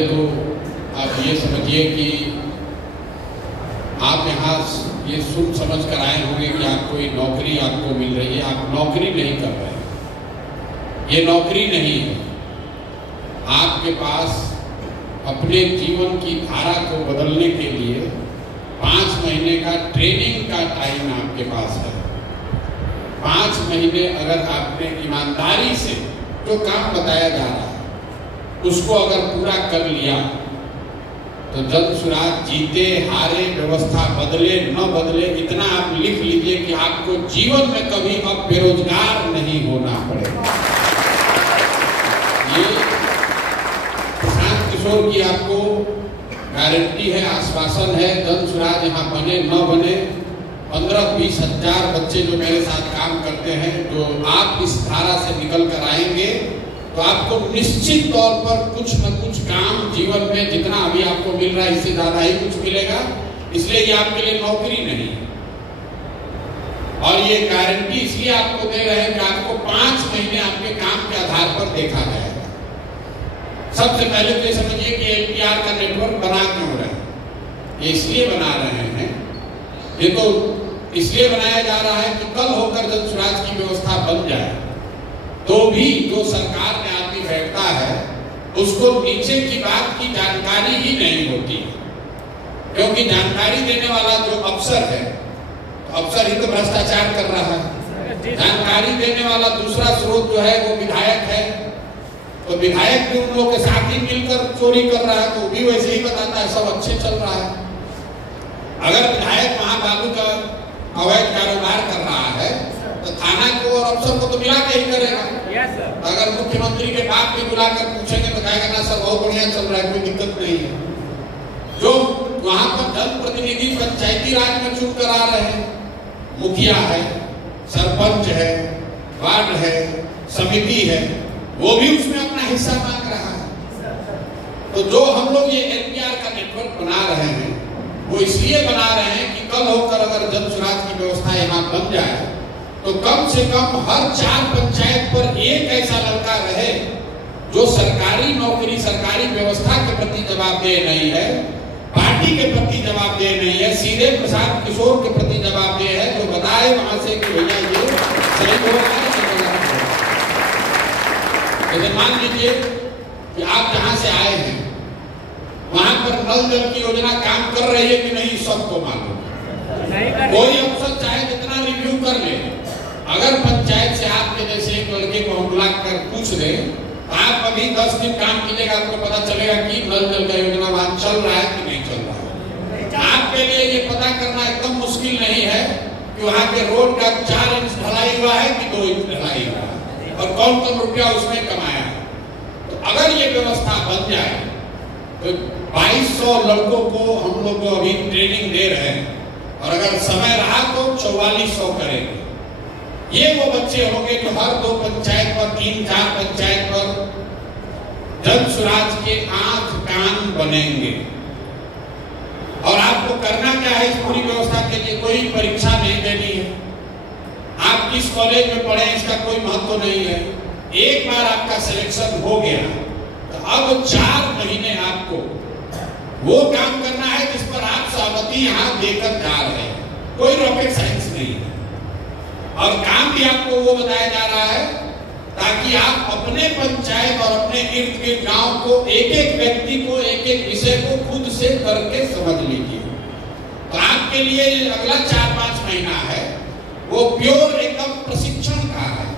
पहले तो आप ये समझिए कि आप यहाँ ये सुन समझ कर आए होंगे कि आप कोई नौकरी आपको मिल रही है। आप नौकरी नहीं कर रहे हैं, ये नौकरी नहीं है। आपके पास अपने जीवन की धारा को बदलने के लिए 5 महीने का ट्रेनिंग का टाइम आपके पास है। 5 महीने अगर आपने ईमानदारी से जो काम बताया जा रहा है उसको अगर पूरा कर लिया तो जल्द सुराग जीते हारे, व्यवस्था बदले न बदले, इतना आप लिख लीजिए कि आपको जीवन में कभी अब बेरोजगार नहीं होना पड़ेगा। ये प्रशांत किशोर की आपको गारंटी है, आश्वासन है। जन सुराज यहाँ बने न बने, 15-20 हजार बच्चे जो मेरे साथ काम करते हैं, जो आप इस धारा से निकल कर आएंगे तो आपको निश्चित तौर पर कुछ न कुछ काम जीवन में, जितना अभी आपको मिल रहा है इससे ज्यादा ही कुछ मिलेगा। इसलिए ये आपके लिए नौकरी नहीं है। और ये गारंटी इसलिए आपको दे रहे हैं कि आपको 5 महीने आपके काम के आधार पर देखा जाएगा। सबसे पहले तो ये समझिए कि एनपीआर का नेटवर्क बना क्यों रहे हैं? ये इसलिए बना रहे हैं, ये तो इसलिए बनाया जा रहा है कि कल होकर जब स्वराज की व्यवस्था बन जाए तो भी जो सरकार में आदमी बैठता है उसको नीचे की बात की जानकारी ही नहीं होती, क्योंकि जानकारी देने वाला जो अफसर है, अफसर ही तो भ्रष्टाचार कर रहा है। जानकारी देने वाला दूसरा स्रोत जो है वो विधायक है, तो विधायक भी उन लोगों के साथ ही मिलकर चोरी कर रहा है, तो भी वैसे ही बताता है सब अच्छे चल रहा है। अगर विधायक वहां बालू का अवैध कारोबार कर रहा है तो थाना को और अफसर को तो मिला के ही करेगा। अगर मुख्यमंत्री के बाप भी बुलाकर पूछेंगे तो कहेगा ना सर बहुत बढ़िया चल रहा है, कोई दिक्कत नहीं है। जो वहां पर जनप्रतिनिधि पंचायती राज में चुन कर आ रहे हैं, मुखिया है, सरपंच है, वार्ड है, समिति है, वो भी उसमें अपना हिस्सा मांग रहा है। तो जो हम लोग ये एनपीआर का नेटवर्क बना रहे हैं वो इसलिए बना रहे हैं कि कल होकर अगर जन सुराज की व्यवस्था यहाँ बन जाए तो कम से कम हर 4 पंचायत पर एक ऐसा लड़का रहे जो सरकारी नौकरी, सरकारी व्यवस्था के प्रति जवाबदेह नहीं है, पार्टी के प्रति जवाबदेह नहीं है, सीधे प्रशांत किशोर के प्रति जवाबदेह है, जो बताए वहां से कि भैया ये सही हो रहा है। जैसे मान लीजिए कि आप जहां से आए हैं वहां पर नल जल की योजना काम कर रही है कि नहीं सबको मालूम। कोई अफसर चाहे जितना रिव्यू कर ले, अगर पंचायत से आपके जैसे एक लड़के को हम बुला कर पूछ रहे आप अभी 10 दिन काम कीजिएगा, आपको पता चलेगा कि नल जल का योजना वहां चल रहा है कि नहीं चल रहा है। आपके लिए ये पता करना एकदम मुश्किल नहीं है कि वहां के रोड का 4 इंच ढलाई हुआ है कि 2 इंच ढलाई हुआ है और कौन रुपया उसमें कमाया है। तो अगर ये व्यवस्था बन जाए तो 2200 लड़कों को हम लोग अभी ट्रेनिंग दे रहे हैं और अगर समय रहा तो 4400 करेंगे। ये वो बच्चे होंगे जो हर 2 पंचायत पर, 3-4 पंचायत पर जन सुराज के आंख कान बनेंगे। और आपको करना क्या है इस पूरी व्यवस्था के लिए? कोई परीक्षा नहीं देनी है, आप किस कॉलेज में पढ़े इसका कोई महत्व नहीं है। एक बार आपका सिलेक्शन हो गया तो अब 4 महीने आपको वो काम करना है जिस पर आप सहमति यहाँ देकर जा रहे हैं। कोई रॉकेट साइंस नहीं है और काम भी आपको वो बताया जा रहा है ताकि आप अपने पंचायत और अपने इर्द गिर्द गांव को, एक एक व्यक्ति को, एक एक विषय को खुद से करके समझ लीजिए। तो आपके लिए अगला 4-5 महीना है वो प्योर एकदम प्रशिक्षण का है।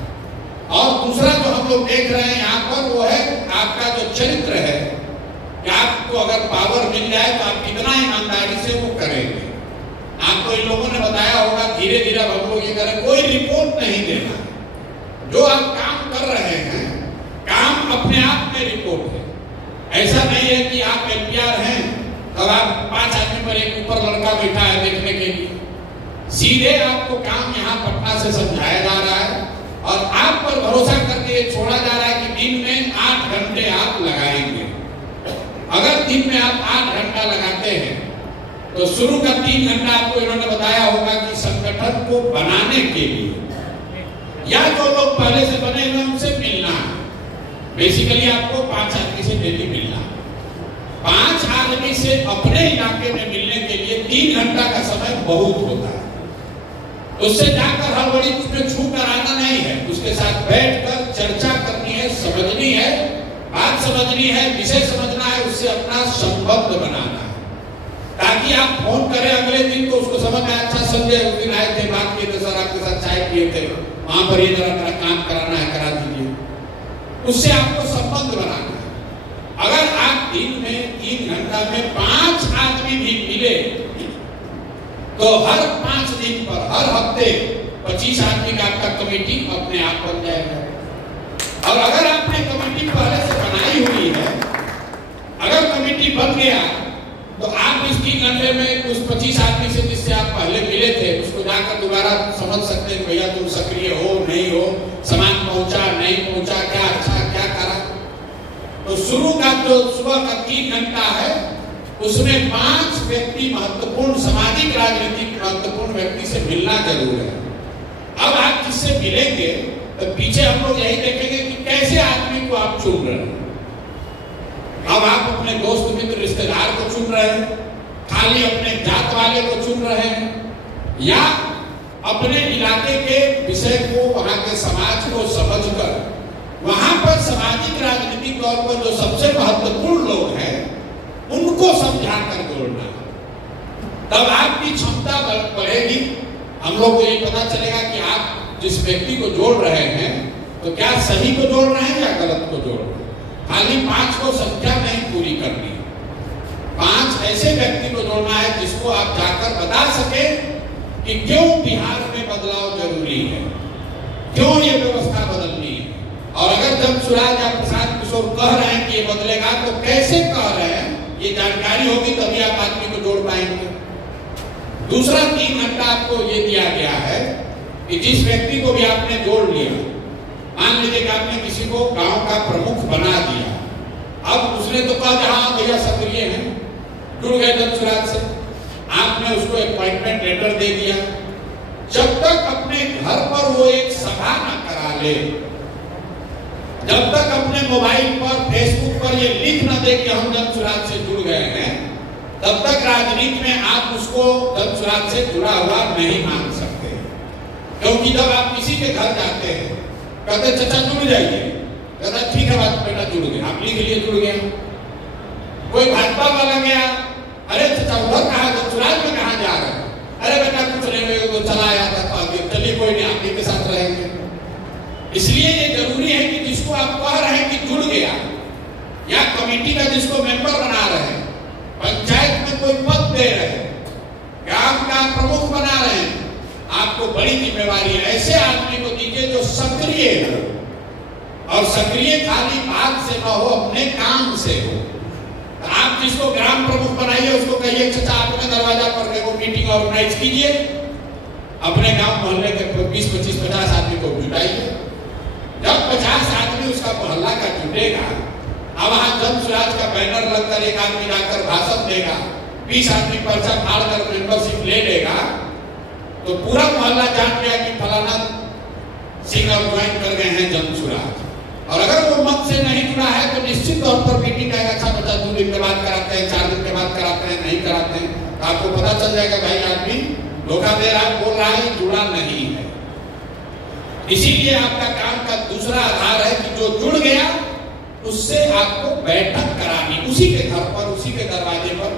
और दूसरा जो हम लोग देख रहे हैं यहाँ पर वो है आपका जो चरित्र है कि आपको अगर पावर मिल जाए तो आप कितना ईमानदारी से वो करेंगे। आपको इन लोगों ने बताया होगा धीरे धीरे हम लोग ये करें, कोई रिपोर्ट नहीं देना। जो आप काम कर रहे हैं काम अपने आप में रिपोर्ट है। ऐसा नहीं है कि आप एनपीआर हैं तब आप 5 आदमी पर एक ऊपर लड़का बैठा है देखने के लिए। सीधे आपको काम यहाँ पटना से समझाया जा रहा है और आप पर भरोसा करके छोड़ा जा रहा है कि दिन में 8 घंटे आप लगाएंगे। अगर दिन में आप 8 घंटा लगाते हैं तो शुरू का 3 घंटा आपको इन्होंने बताया होगा कि संगठन को बनाने के लिए या जो लोग पहले से बने हुए उनसे मिलना है। बेसिकली आपको 5 आदमी से डेली मिलना। से अपने इलाके में मिलने के लिए 3 घंटा का समय बहुत होता है। उससे जाकर हड़बड़ी में छू कर आना नहीं है, उसके साथ बैठकर चर्चा करनी है, समझनी है, बात समझनी है, विषय समझना है, उससे अपना संबंध बनाना है, ताकि आप फोन करें अगले दिन तो उसको समझ में अच्छा संजय उस दिन आए थे, बात किए थे सर, आपके साथ चाय पिए थे, वहां पर ये जरा मेरा काम कराना है, करा दीजिए। उससे आपको संबंध बनाना है। अगर आप दिन में 3 घंटा में 5 आदमी भी मिले तो हर 5 दिन पर, हर हफ्ते 25 आदमी का आपका कमेटी अपने आप बन जाएगा। और अगर आपने कमेटी पहले से बनाई हुई है, अगर कमेटी बन गया तो आप इस 3 घंटे में उस 25 आदमी से जिससे आप पहले मिले थे उसको जाकर दोबारा समझ सकते हैं, भैया तुम सक्रिय हो नहीं हो, सामान पहुंचा नहीं पहुंचा, क्या अच्छा क्या करा। तो शुरू का जो सुबह का 3 घंटा है उसमें 5 व्यक्ति महत्वपूर्ण, सामाजिक राजनीतिक महत्वपूर्ण व्यक्ति से मिलना जरूर है। अब आप जिससे मिलेंगे तो पीछे हम लोग यही देखेंगे कि कैसे आदमी को आप चुन रहे हैं। अब आप अपने दोस्त मित्र रिश्तेदार को चुन रहे हैं, खाली अपने जात वाले को चुन रहे हैं, या अपने इलाके के विषय को, वहां के समाज को समझकर वहां पर सामाजिक राजनीतिक तौर पर जो सबसे महत्वपूर्ण लोग हैं उनको समझा कर जोड़ना, तब आपकी क्षमता बढ़ेगी। हम लोग को ये पता चलेगा कि आप जिस व्यक्ति को जोड़ रहे हैं तो क्या सही को जोड़ रहे हैं या गलत को जोड़ रहे हैं। खाली 5 को संख्या नहीं पूरी करनी है, 5 ऐसे व्यक्ति को जोड़ना है जिसको आप जाकर बता सके कि क्यों बिहार में बदलाव जरूरी है, क्यों ये व्यवस्था बदलनी है। और अगर जब सुराज या प्रशांत किशोर कह रहे हैं कि ये बदलेगा तो कैसे कह रहे हैं, ये जानकारी होगी तभी आप आदमी को जोड़ पाएंगे। दूसरा 3 घंटा आपको ये दिया गया है कि जिस व्यक्ति को भी आपने जोड़ लिया, मान लीजिए कि आपने किसी को गांव का प्रमुख बना दिया, अब उसने तो कहा जहां भैया सक्रिय है, जुड़ गए जनसुराज से, आपने उसको अपॉइंटमेंट लेटर दे दिया। जब तक अपने घर पर वो एक सभा न करा ले, जब तक अपने मोबाइल पर, फेसबुक पर ये लिख न दे कि हम जनसुराज से जुड़ गए हैं, तब तक राजनीति में आप उसको जनसुराज से जुड़ा हुआ नहीं मान सकते। क्योंकि जब आप किसी के घर जाते हैं, कहते चाचा जुड़ जाइए, कहता ठीक है बात बेटा जुड़ गए, आप लिख लिए जुड़ गया। कोई भाजपा वाला गया, अरे चाचा उधर कहाँ, जनसुराज में कहाँ जा रहे हैं, अरे बेटा कुछ नहीं, तो चला आया था, चलिए कोई नहीं, आप के साथ रहेंगे। इसलिए ये जरूरी है कि जिसको आप कह रहे हैं कि जुड़ गया, या कमेटी का जिसको मेंबर बना रहे हैं, पंचायत में कोई पद दे रहे हैं, ग्राम का प्रमुख बना रहे हैं, आपको बड़ी जिम्मेवारी है। ऐसे आदमी को दीजिए जो सक्रिय हो, और सक्रिय खाली बात से न हो, अपने काम से हो। तो आप जिसको ग्राम प्रमुख बनाइए उसको कहिए चाचा अपने दरवाजा पर देखो मीटिंग ऑर्गेनाइज कीजिए, अपने गांव मोहल्ले के 20, 25, 50 आदमी को जुटाइए। जब 50 आदमी उसका मोहल्ला का जुटेगा, अब वहां जनसुराज का बैनर लगकर एक आदमी जाकर भाषण देगा, 20 आदमी पर्चा फाड़ कर मेंबरशिप ले लेगा, तो पूरा मोहल्ला जान गया कि फलाना सिंह अब ज्वाइन कर गए हैं जनसुराज। और अगर वो मत से नहीं जुड़ा है तो निश्चित तौर पर मीटिंग का अच्छा बच्चा 2 दिन के बाद कराते हैं, 4 दिन के बाद कराते हैं, नहीं कराते हैं, तो आपको पता चल जाएगा भाई आदमी धोखा दे रहा, बोल रहा है, जुड़ा नहीं है। इसीलिए आपका काम का दूसरा आधार है कि जो जुड़ गया उससे आपको बैठक करानी, उसी के घर पर, उसी के दरवाजे पर।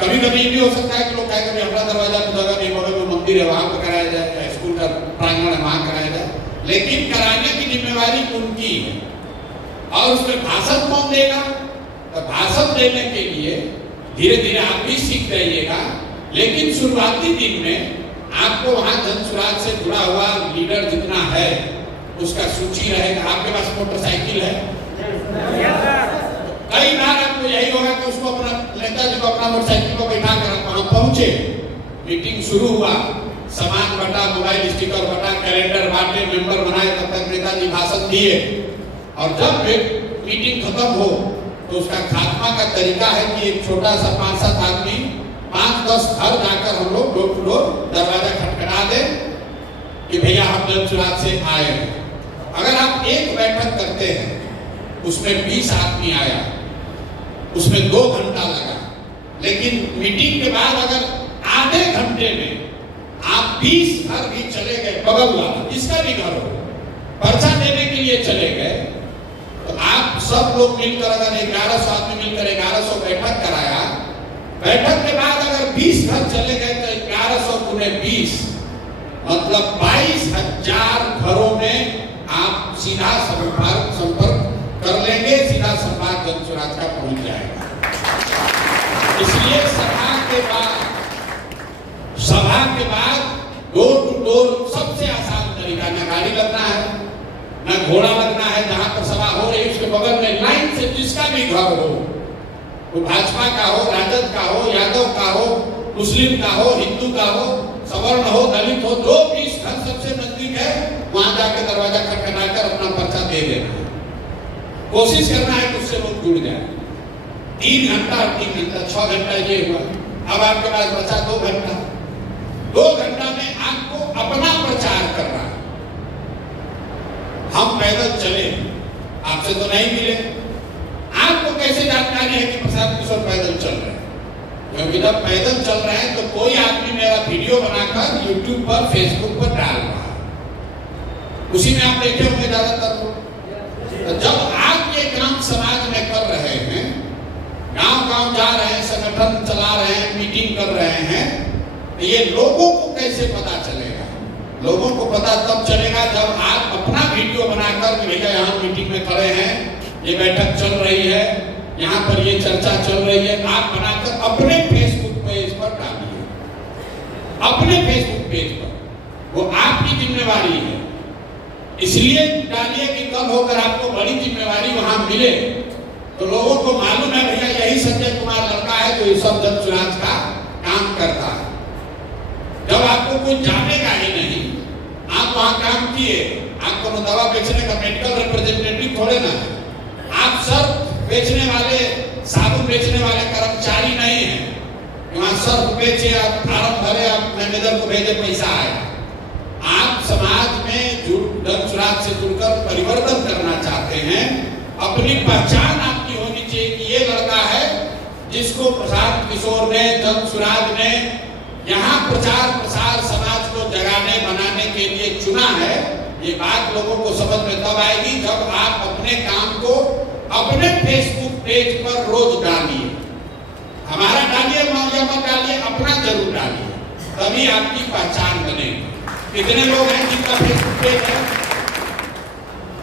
कभी कभी भी हो सकता है कि लोग कहें हमारा दरवाजा तो जगह नहीं, बगल में मंदिर है वहां पर कराया जाए, या स्कूल का प्रांगण है वहां कराया जाए, लेकिन कराने की जिम्मेवारी उनकी है। और उसमें भाषण कौन देगा, तो भाषण देने के लिए धीरे धीरे आप भी सीख जाइएगा, लेकिन शुरुआती दिन में आपको वहां जनसुराज से जुड़ा हुआ लीडर जितना है उसका सूची रहेगा। आपके पास मोटरसाइकिल है, कई बार आपको यही होगा कि उसको अपना नेता जी को अपना मोटरसाइकिल को बैठा कर वहां पहुंचे, मीटिंग शुरू हुआ, सामान बटा, मोबाइल स्टिकर बटा, कैलेंडर बांटे, मेंबर बनाए, तब तक नेताजी भाषण दिए, और जब मीटिंग खत्म हो तो उसका खात्मा का तरीका है कि एक छोटा सा 5-7 आदमी 5-10 घर जाकर हम लोग डोर टू डोर दरवाजा खटखटा दे कि भैया हम जनसुराज से आए हैं। अगर आप एक बैठक करते हैं, उसमें 20 आदमी आया, उसमें 2 घंटा लगा, लेकिन मीटिंग के बाद अगर आधे घंटे में आप 20 घर भी चले गए, बगल वाला जिसका भी घर हो, पर्चा देने के लिए चले गए, तो आप सब लोग मिलकर अगर 1100 आदमी मिलकर 1100 बैठक कराया, बैठक के बाद अगर 20 घर चले गए तो 1100 गुने 20 मतलब 22,000 घरों में आप सीधा संपर्क कर लेंगे, सीधा संवाद जनसुराज का पहुंच जाएगा। इसलिए सभा के बाद डोर टू डोर सबसे आसान तरीका, न गाड़ी लगना है न घोड़ा लगना है, जहां पर सभा हो रही है उसके बगल में लाइन से जिसका भी घर हो, वो भाजपा का हो, राजद का हो, यादव का हो, मुस्लिम का हो, हिंदू का हो, सवर्ण हो, दलित हो, जो भी घर सबसे नजदीक है वहां जाकर दरवाजा खटखटाकर अपना पर्चा दे देना है। कोशिश करना है कि उससे लोग जुड़ जाए। 3 घंटा 6 घंटा ये हुआ, अब आपके पास बचा 2 घंटा। 2 घंटा में आपको अपना प्रचार करना है। हम पैदल चले, आपसे तो नहीं मिले, आपको कैसे जानकारी है कि प्रशांत किशोर पैदल चल रहे हैं? क्योंकि जब पैदल चल रहे हैं तो कोई आदमी मेरा वीडियो बनाकर यूट्यूब पर, फेसबुक पर डाल रहा है, उसी में आप देखे होंगे ज्यादातर लोग। तो जब आप ये काम समाज में कर रहे हैं, गांव-गांव जा रहे हैं, संगठन चला रहे हैं, मीटिंग कर रहे हैं, तो ये लोगों को कैसे पता चलेगा? लोगों को पता तब चलेगा जब आप अपना वीडियो बनाकर, भैया यहाँ मीटिंग में खड़े हैं, ये बैठक चल रही है, यहाँ पर ये चर्चा चल रही है, आप बनाकर अपने फेसबुक पेज पर डालिए। अपने फेसबुक पेज पर, वो आपकी जिम्मेवारी है। इसलिए डालिए कि कल होकर आपको बड़ी जिम्मेवारी वहां मिले तो लोगों को मालूम है भैया यही संजय कुमार लड़का है जो इस सब जनसुराज का काम करता है। जब आपको कोई जानेगा ही नहीं, आप वहां काम किए, आप कोनो दवा बेचने का मेडिकल रिप्रेजेंटेटिव थोड़े ना है, आप सर्फ बेचने वाले, साबुन बेचने वाले कर्मचारी नहीं है, वहां सर्फ बेचे, आप फार्म भरे, आप मैनेजर को भेजे, पैसा आए। आप समाज में जनसुराज से जुड़कर परिवर्तन करना चाहते हैं, अपनी पहचान आपकी होनी चाहिए कि ये लड़का है जिसको प्रशांत किशोर ने, जनसुराज ने यहाँ प्रचार प्रसार समाज को जगाने बनाने के लिए चुना है। ये बात लोगों को समझ में तब आएगी जब आप अपने काम को अपने फेसबुक पेज पर रोज डालिए। हमारा डालिए या मत डालिए, अपना जरूर डालिए, तभी आपकी पहचान बनेगी। कितने लोग हैं जिनका फेसबुक पेज है?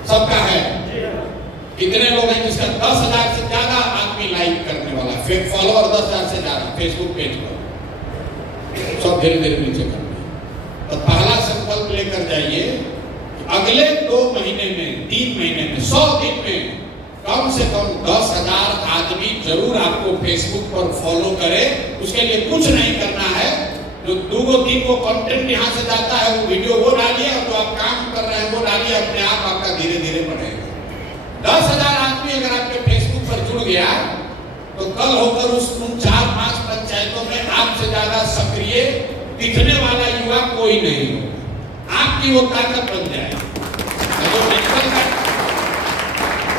सबका है। कितने लोग हैं जिसका 10,000 से ज्यादा आदमी लाइक करने वाला, फॉलोअर 10,000 से ज्यादा फेसबुक पेज पर? सब धीरे धीरे नीचे करना। तो पहला संकल्प लेकर जाइए, अगले 2 महीने में, 3 महीने में, 100 दिन में कम से कम 10,000 आदमी जरूर आपको फेसबुक पर फॉलो करे। उसके लिए कुछ नहीं करना है, जो 2-3 को कंटेंट यहाँ से जाता है वो वीडियो वो डालिए, और जो आप काम कर रहे हैं वो डालिए, अपने आप आपका धीरे धीरे बढ़ेगा। 10,000 आदमी अगर आपके फेसबुक पर जुड़ गया तो कल होकर उन 4-5 पंचायतों में आपसे ज्यादा सक्रिय दिखने वाला युवा कोई नहीं होगा। आपकी वो ताकत बन जाएगी।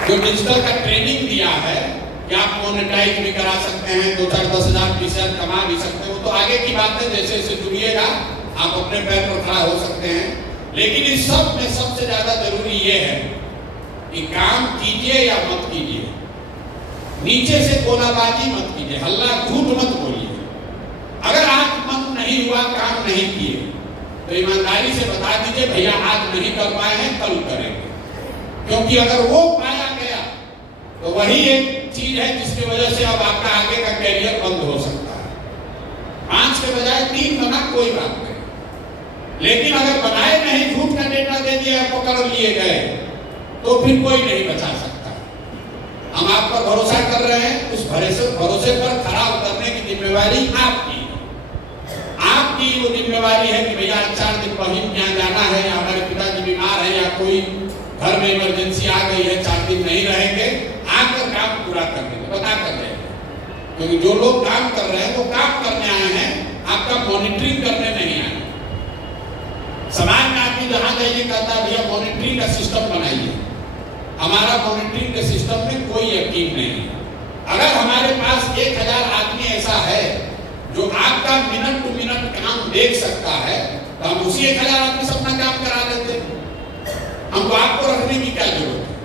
जो डिजिटल का ट्रेनिंग दिया है कि आप मोनेटाइज भी करा सकते हैं, 2-4-10,000 20,000 कमा भी सकते हैं, वो तो आगे की बात है। जैसे जैसे जुड़िएगा आप अपने पैर पर खड़ा हो सकते हैं। लेकिन इस सब में सबसे ज्यादा जरूरी ये है कि काम कीजिए या मत कीजिए, नीचे से कोलाबाजी मत कीजिए, हल्ला झूठ मत बोलिए। अगर आज मन नहीं हुआ, काम नहीं किए, तो ईमानदारी से बता दीजिए भैया आज नहीं कर पाए हैं, कल करेंगे। क्योंकि अगर वो पाया गया तो वही एक चीज है जिसकी वजह से अब आपका आगे का कैरियर बंद हो सकता है। 5 के बजाय 3 बना, कोई बात नहीं। लेकिन अगर बनाए नहीं, झूठ का डेटा दे दिया, पकड़ लिए गए, तो फिर कोई नहीं बचा सकता। हम आप पर भरोसा कर रहे हैं, उस भरोसे पर खरा उतरने की जिम्मेवारी आपकी। आपकी वो जिम्मेवारी है कि भैया 4 दिन बहिन यहाँ जाना है, या हमारे पिताजी बीमार है, या कोई घर में इमरजेंसी आ गई है, 4 दिन नहीं रहेंगे, आकर काम पूरा कर देंगे, बता कर देंगे। क्योंकि जो लोग काम कर रहे हैं वो काम करने आए हैं, आपका मॉनिटरिंग करने नहीं आए। समाज में आदमी जहां जाइए कहता है भैया मॉनिटरिंग का सिस्टम बनाइए। हमारा मॉनिटरिंग के सिस्टम में कोई यकीन नहीं है। अगर हमारे पास 1,000 आदमी ऐसा है उसी 1000 आदमी से अपना काम करा देते। हमको आपको रखने की क्या जरूरत है?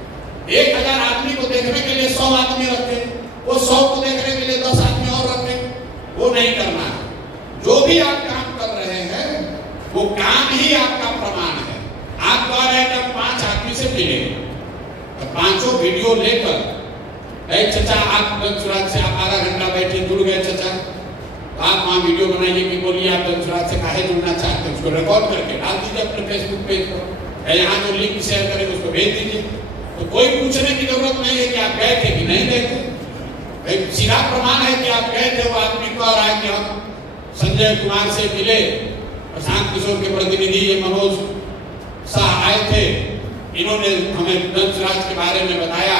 1000 आदमी को देखने के लिए 100 आदमी रखे, वो 100 को देखने के लिए 10 आदमी और रखे, वो नहीं करना है। जो भी आप काम कर रहे हैं वो काम ही आपका प्रमाण है। आप कह रहे हैं कि हम 5 आदमी से मिले, तो 5 वीडियो लेकर, चाचा आप दंसुराज से आप आधा घंटा बैठे, जुड़ गए चाचा, आप वहाँ वीडियो बनाइए कि बोलिए आप दंसुराज से काहे जुड़ना चाहते हैं, उसको रिकॉर्ड करके डाल दीजिए अपने फेसबुक पेज पर, यहाँ जो लिंक शेयर करेंगे उसको भेज दीजिए। तो कोई पूछने की जरूरत नहीं है कि आप गए थे कि नहीं गए थे। सीधा प्रमाण है कि आप गए थे। वो आदमी कह रहा है कि हम संजय कुमार से मिले, प्रशांत किशोर के प्रतिनिधि ये मनोज शाह आए थे, इन्होंने हमें दंसुराज के बारे में बताया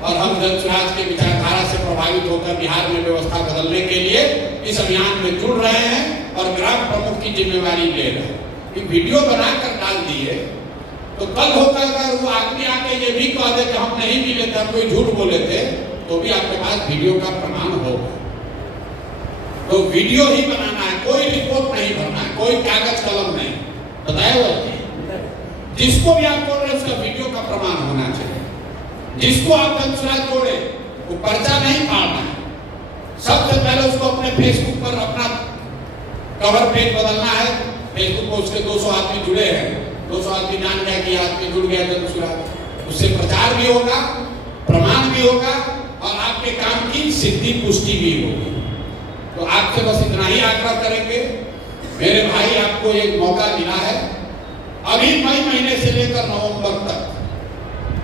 और हम दंसुराज के विचारधारा से प्रभावित होकर बिहार में व्यवस्था बदलने के लिए इस अभियान में जुड़ रहे हैं और ग्राम प्रमुख की जिम्मेवारी ले रहे हैं। कि वीडियो बनाकर डाल दिए तो कल होकर अगर वो आदमी आके ये भी कह दे कि हम नहीं मिले थे, कोई झूठ बोले थे, तो भी आपके पास वीडियो का प्रमाण होगा। तो वीडियो ही बनाना है, कोई रिपोर्ट नहीं भरना है, कोई कागज कलम नहीं। बताया हुआ जिसको भी आप बोल रहे हैं उसका वीडियो का प्रमाण होना चाहिए। जिसको आप दंसुराज जोड़े वो पर्चा नहीं फाड़ना है। सबसे पहले उसको अपने फेसबुक पर अपना कवर पेज बदलना है। फेसबुक पर उसके 200 आदमी जुड़े हैं, 200 आदमी जान गया कि आदमी जुड़ गया दंसुराज, उससे प्रचार भी होगा, प्रमाण भी होगा और आपके काम की सिद्धि पुष्टि भी होगी। तो आपसे बस इतना ही आग्रह करेंगे मेरे भाई, आपको एक मौका मिला है। अभी मई महीने से लेकर नवंबर तक,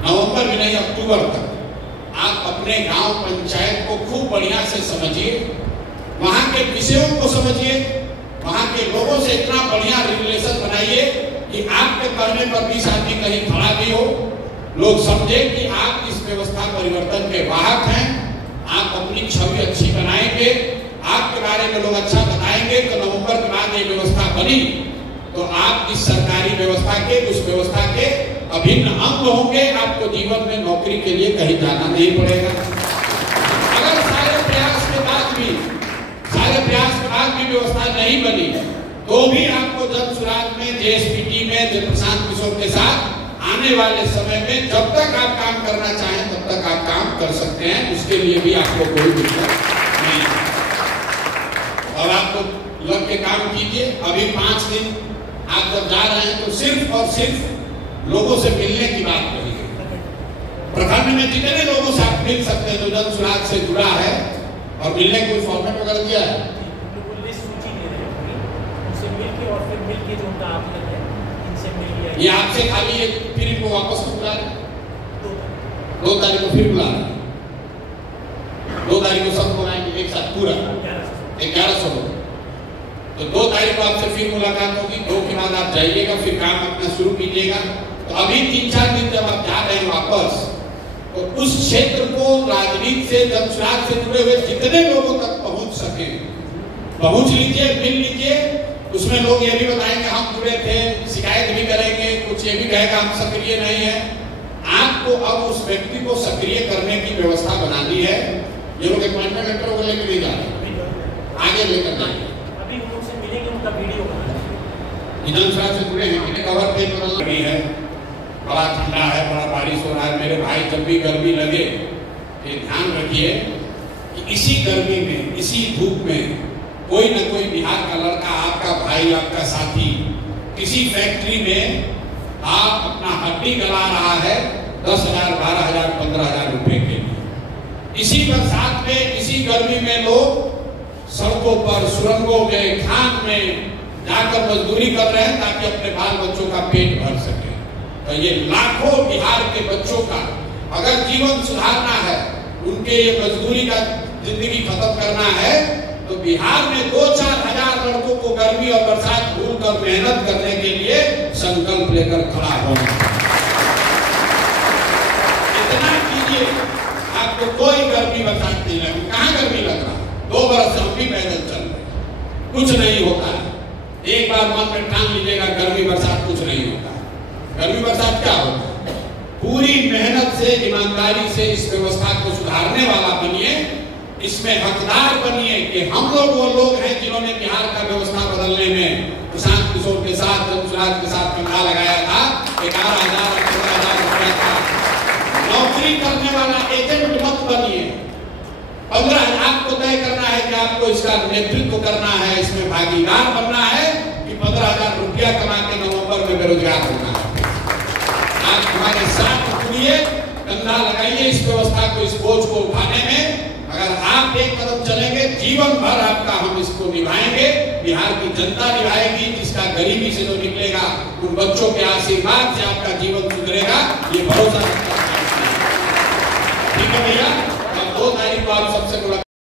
नवंबर भी नहीं अक्टूबर तक आप अपने गांव पंचायत को खूब बढ़िया से समझिए, वहां के विषयों को समझिए, वहां के लोगों से इतना बढ़िया रिलेशन बनाइए कि आपके कहने पर 20 आदमी कहीं खड़ा भी हो, लोग समझे कि आप इस व्यवस्था परिवर्तन के वाहक हैं। आप अपनी छवि अच्छी बनाएंगे, आपके बारे में लोग अच्छा बताएंगे, तो नवंबर के बाद ये व्यवस्था बनी तो आप इस सरकारी व्यवस्था के, उस व्यवस्था के अभिन्न अंग होंगे। आपको जीवन में नौकरी के लिए कहीं जाना नहीं पड़ेगा। अगर सारे प्रयास के बाद भी व्यवस्था नहीं बनी तो भी आपको दंसुराज में, जेएसपीटी में प्रशांत किशोर के साथ आने वाले समय में जब तक आप काम करना चाहें तब तक आप काम कर सकते हैं। उसके लिए भी आपको कोई दिक्कत नहीं है और आप तो लग के काम कीजिए। अभी 5 दिन आप जब जा रहे हैं तो सिर्फ और सिर्फ लोगों से मिलने की बात करिए। प्रखंड में जितने लोगों से आप मिल सकते हैं जो दंसुराज से जुड़ा है और मिलने कोई फॉर्मेट वगैरह दिया है, ये आपसे खाली एक फिर इनको वापस बुला रहे, 2 तारीख को फिर बुला रहे, 2 तारीख को सब बुलाएंगे एक साथ पूरा 1100 लोग। तो 2 तारीख को आपसे फिर मुलाकात होगी, 2 के बाद आप जाइएगा, फिर काम अपना शुरू कीजिएगा। तो अभी 3-4 दिन जब आप जा रहे हैं वापस, तो उस क्षेत्र को राजनीति से, दंसुराज से जुड़े हुए जितने लोगों तक पहुंच सके पहुंच लीजिए, मिल लीजिए। उसमें लोग ये भी बताएंगे हम जुड़े थे, शिकायत भी करेंगे, कुछ ये भी कहेगा हम सक्रिय नहीं है। आपको अब उस व्यक्ति को सक्रिय करने की व्यवस्था बनानी है। ये लोग अपॉइंटमेंट लेटर को लेकर नहीं जा रहे, आगे लेकर जाएंगे। अभी उनसे मिलेंगे, उनका वीडियो बनाना दंसुराज से जुड़े हैं, कवर पेज बदल रही है, बड़ा ठंडा है, बड़ा बारिश हो रहा है। मेरे भाई जब भी गर्मी लगे ये ध्यान रखिए कि इसी गर्मी में, इसी धूप में कोई न कोई बिहार का लड़का, आपका भाई, आपका साथी किसी फैक्ट्री में आप अपना हड्डी गला रहा है 10,000, 12,000, 15,000 रुपए के लिए। इसी बरसात में, इसी गर्मी में लोग सड़कों पर, सुरंगों में, खान में जाकर मजदूरी कर रहे हैं ताकि अपने बाल बच्चों का पेट भर सके। तो ये लाखों बिहार के बच्चों का अगर जीवन सुधारना है, उनके ये मजदूरी का जिंदगी खत्म करना है, तो बिहार में 2-4 हजार लड़कों को गर्मी और बरसात भूलकर मेहनत करने के लिए संकल्प लेकर खड़ा होना। इतना कीजिए, आपको कोई गर्मी बरसात नहीं लगी। कहाँ गर्मी लग रहा? 2 बरस से हम भी पैदल चल रहे, कुछ नहीं होता है। एक बार मन में ठान लीजिएगा गर्मी बरसात कुछ नहीं होता। गर्मी बरसात क्या होता है? पूरी मेहनत से, ईमानदारी से इस व्यवस्था को सुधारने वाला बनिए, इसमें हकदार बनिए कि हम लोग वो लोग हैं जिन्होंने बिहार का व्यवस्था बदलने में प्रशांत किशोर के साथ, जमशेद के साथ कंधा लगाया था। 11,000 15,000 रुपया का नौकरी करने वाला एजेंट मत बनिए। 15,000 को तय करना है कि आपको इसका नेतृत्व करना है, इसमें भागीदार बनना है कि 15,000 रुपया कमा के नवंबर में बेरोजगार होना है। आप हमारे साथ जुड़िए, कंधा लगाइए इस व्यवस्था को, इस बोझ को उठाने में। अगर आप एक कदम चलेंगे, जीवन भर आपका हम इसको निभाएंगे, बिहार की जनता निभाएगी। जिसका गरीबी से जो निकलेगा, उन बच्चों के आशीर्वाद से आपका जीवन सुधरेगा, ये भरोसा। ठीक है भैया, 2 तारीख को आप सबसे